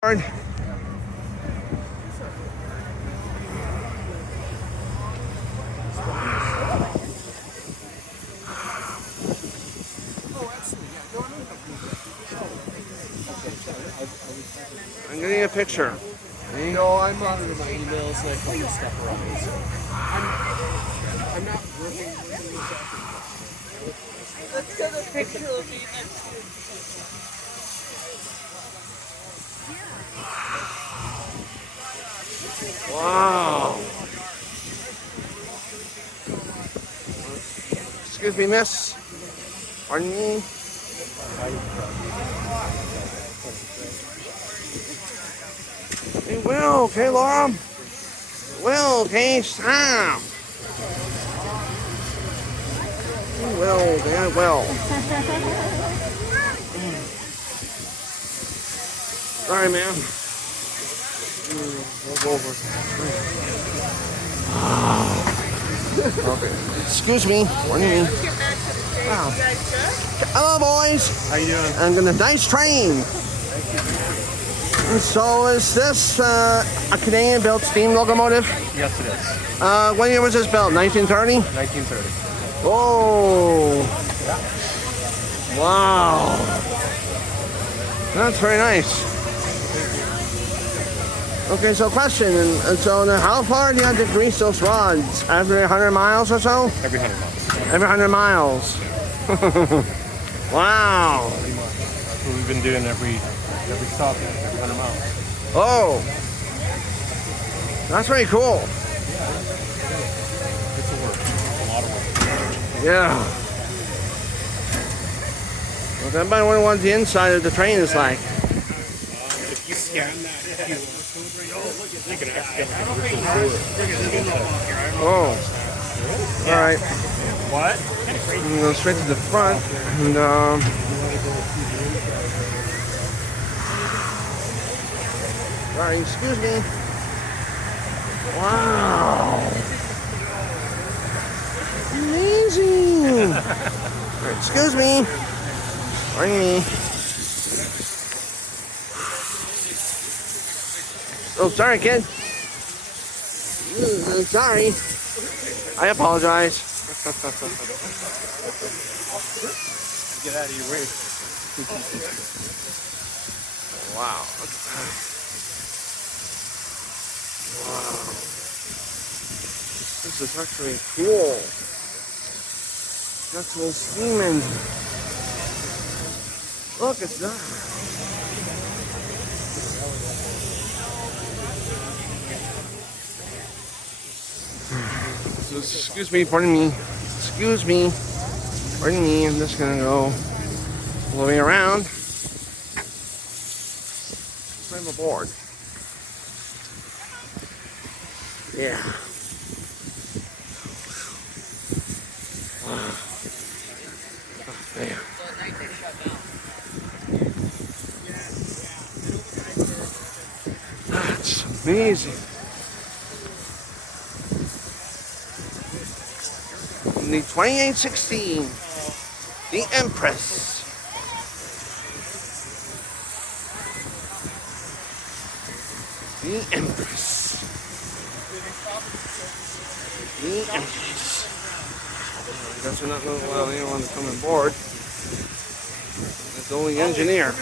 I'm getting a picture. No, I'm monitoring my emails so I can move stuff around. So I'm not working. Let's get a picture of me next to Wow. Excuse me, miss. Pardon me. Hey, Will. Okay, Laura. Will, okay, stop. Hey, Will, yeah, Will. Sorry, ma'am. We'll go over. Okay. Excuse me. What do you mean? Wow. Hello, boys. How you doing? I'm gonna nice train. So is this a Canadian-built steam locomotive? Yes, it is. What year was this built? 1930? 1930. Oh. Wow. That's very nice. Okay, so question. So then how far do you have to grease those rods? Every 100 miles or so? Every 100 miles. Every 100 miles. Wow. That's what we've been doing every stop, every 100 miles. Oh. That's very cool. It's a work. It's a lot of work. Yeah. Well, if anybody wonder what the inside of the train is like. If you scan that, you can actually Oh. All right. What? I'm gonna go straight to the front and sorry, excuse me. Wow. Amazing. All right, excuse me. Pardon me. Oh, sorry, kid. Sorry. I apologize. Get out of your way. Wow. Wow. This is actually cool. That's a little steam engine. Look, it's that. So, excuse me, pardon me. Excuse me. Pardon me. I'm just gonna go moving around. Climb aboard. Yeah. Wow. Oh, man. That's amazing. The 2816, the Empress. The Empress. The Empress. I guess we're not going to allow anyone to come on board. It's only the engineer.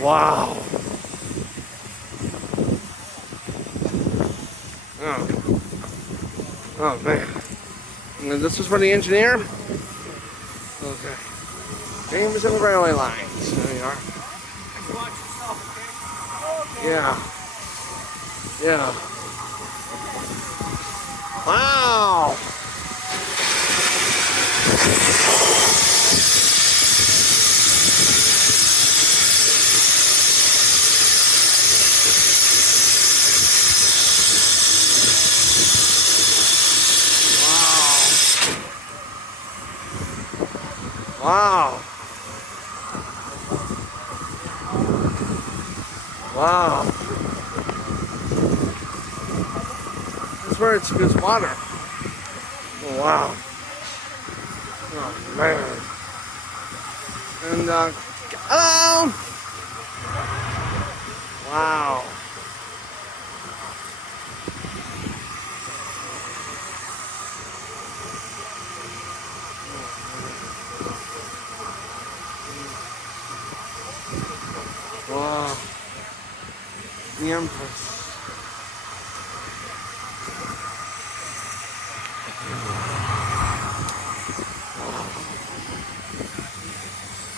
Wow. Oh. Oh, man. And this is for the engineer? Okay. James and the railway lines. There we are. Yeah. Yeah. Wow. Wow. Wow. That's where it spits water. Oh, wow. Oh, man. And hello. Wow. Wow. The Empress.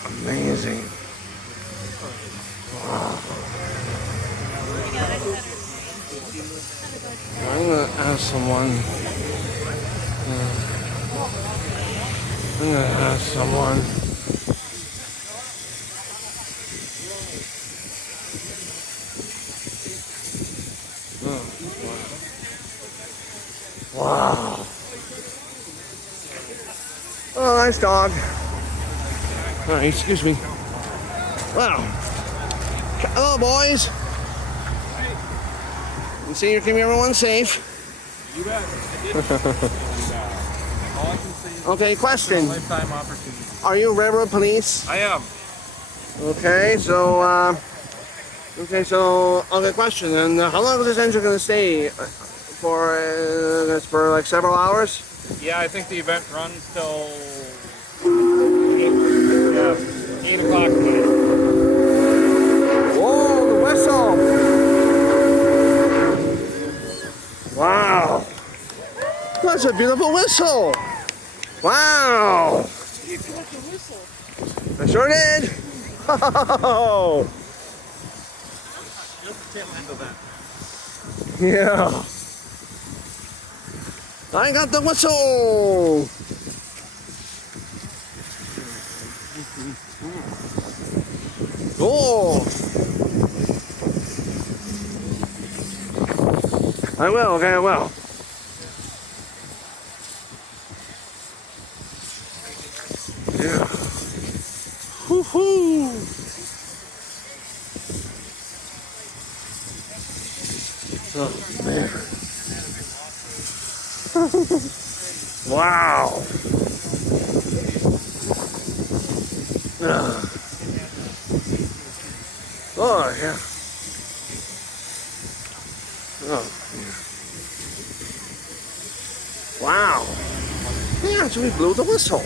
Amazing. Wow. I'm gonna ask someone. I'm gonna ask someone. Wow. Oh, nice dog. All right, excuse me. Wow. Hello, boys. You see you're keeping everyone safe. You bet. All I can say is Okay, question. lifetime opportunity. Are you railroad police? I am. Okay, so, okay, question. And how long is this engine going to stay for? That's for like several hours? Yeah, I think the event runs till 8 o'clock tonight. Whoa, the whistle! Wow! That's a beautiful whistle! Wow! You got the whistle. I sure did! Oh! Just the tail end of that. Yeah! I got the whistle! Oh! I will, okay, I will. Yeah. Woo-hoo! Oh, man. Wow. Oh, yeah. Oh, yeah. Wow. Yeah, so we blew the whistle.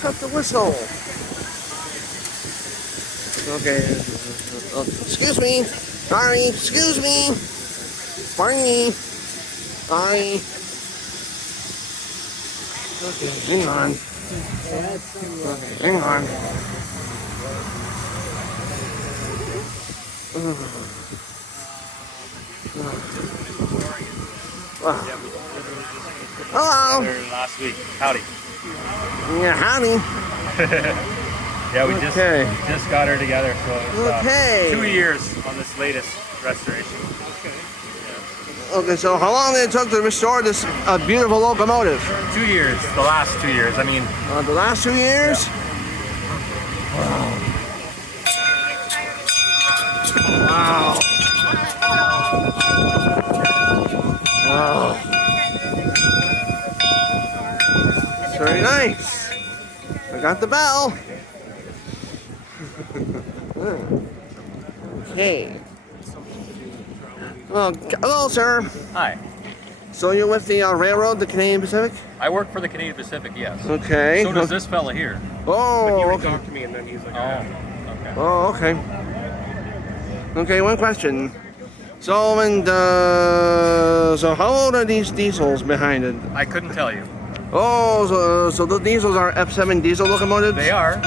Cut the whistle. Okay. Excuse me. Sorry. Excuse me. Sorry. Sorry. Okay, hang on. Okay, hang on. Wow. Hello. Last week. Howdy. Yeah, howdy. Yeah, we Okay. just got her together, so it was, Okay. 2 years on this latest restoration. Okay, so how long did it took to restore this beautiful locomotive? 2 years, the last 2 years. I mean, The last 2 years? Wow. Wow. Wow. It's very nice. I got the bell. Okay. Well, hello, sir. hi. So you're with the railroad, the Canadian Pacific? I work for the Canadian Pacific, yes. Okay. So does this fella here. Oh, okay. Talk to me, and then he's like, Okay. Oh, okay. Okay, one question. So, so how old are these diesels behind it? I couldn't tell you. Oh, so the diesels are F7 diesel locomotives? They are.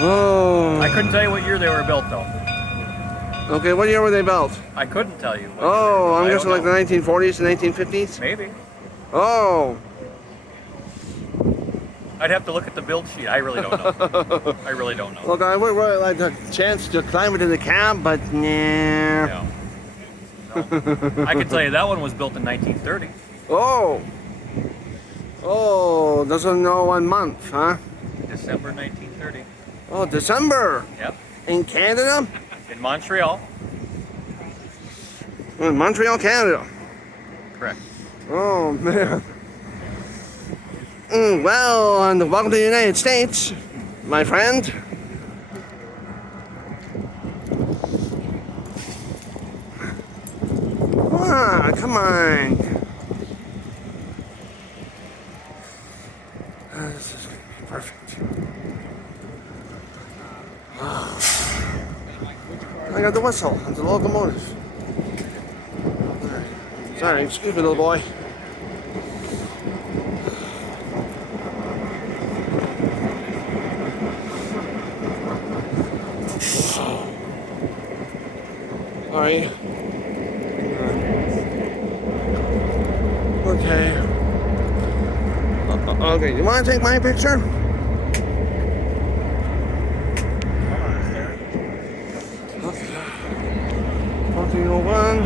Oh. I couldn't tell you what year they were built, though. Okay, what year were they built? I couldn't tell you. What Oh, I'm year they were guessing built. like the 1940s and 1950s? Maybe. Oh. I'd have to look at the build sheet. I really don't know. I really don't know. Look, I would really like a chance to climb into the cab, but nah. No. I can tell you that one was built in 1930. Oh. Oh, doesn't know 1 month, huh? December 1930. Oh, December. Yep. In Canada? In Montreal. In Montreal, Canada. Correct. Oh, man. Well, and welcome to the United States, my friend. Come on. This is going to be perfect. I got the whistle and the locomotive. Sorry, excuse me, little boy. Sorry. Okay. Okay, you want to take my picture? Okay. 1401.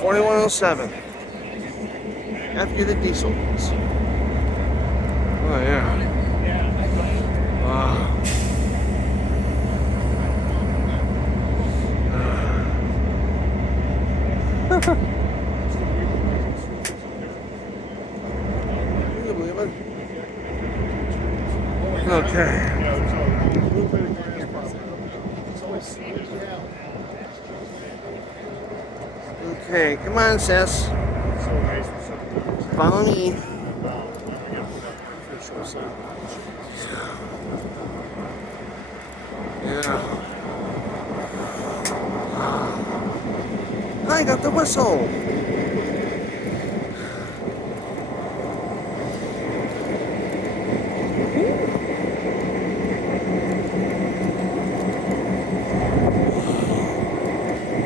4107. After the diesels. Oh, yeah. Wow. Can you believe it? Okay. Okay, come on, sis. Follow me. Yeah. I got the whistle.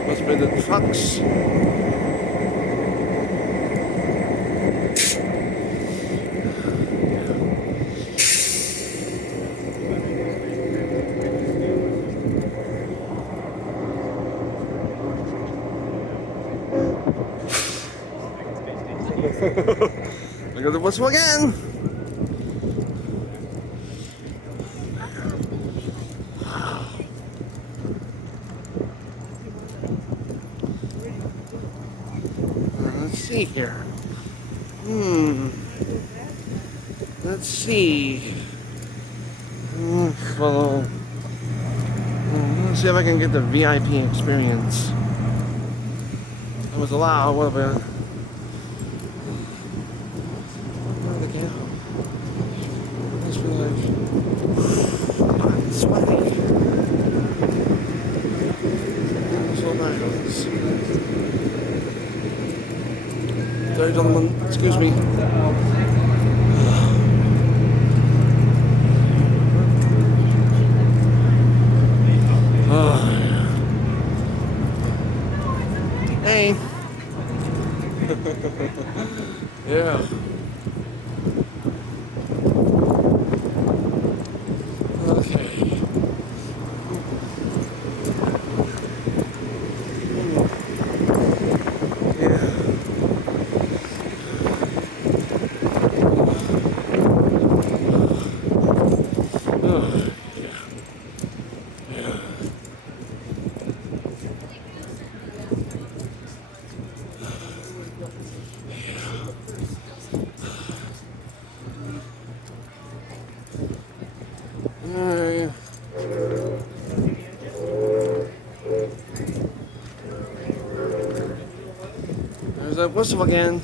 Must be the trucks. I got the whistle again. Let's see here. Let's see. Follow. Let's see if I can get the VIP experience. That was allowed. What about? The cow. That's really I'm sweaty. So nice. Sorry, gentlemen. Excuse me. Hey. Yeah. Okay. Yeah. Oh, yeah. Yeah. Alright. There's that whistle again.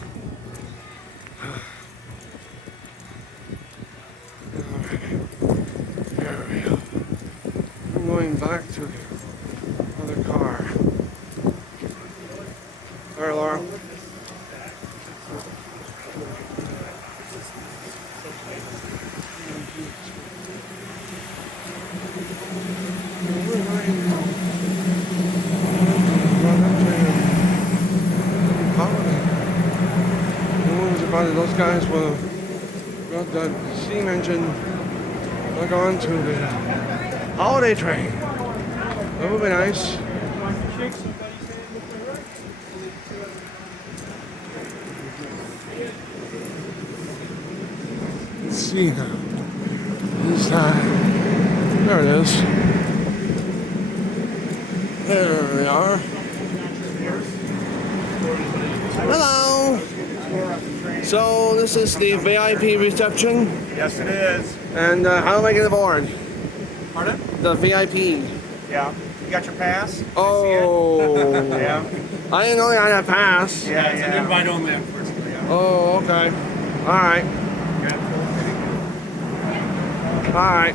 There we go. I'm going back to the other car. Alright, Laura. Those guys will got that steam engine back onto the holiday train. That would be nice. Let's see now. This side. There it is. There we are. Hello. So this is the VIP reception, Yes, it is. and how am I get aboard? Pardon? The VIP. Yeah. You got your pass? Oh. Yeah. I didn't know I had a pass. Yeah, It's an invite only, unfortunately. Yeah. Oh, okay. All right. All right.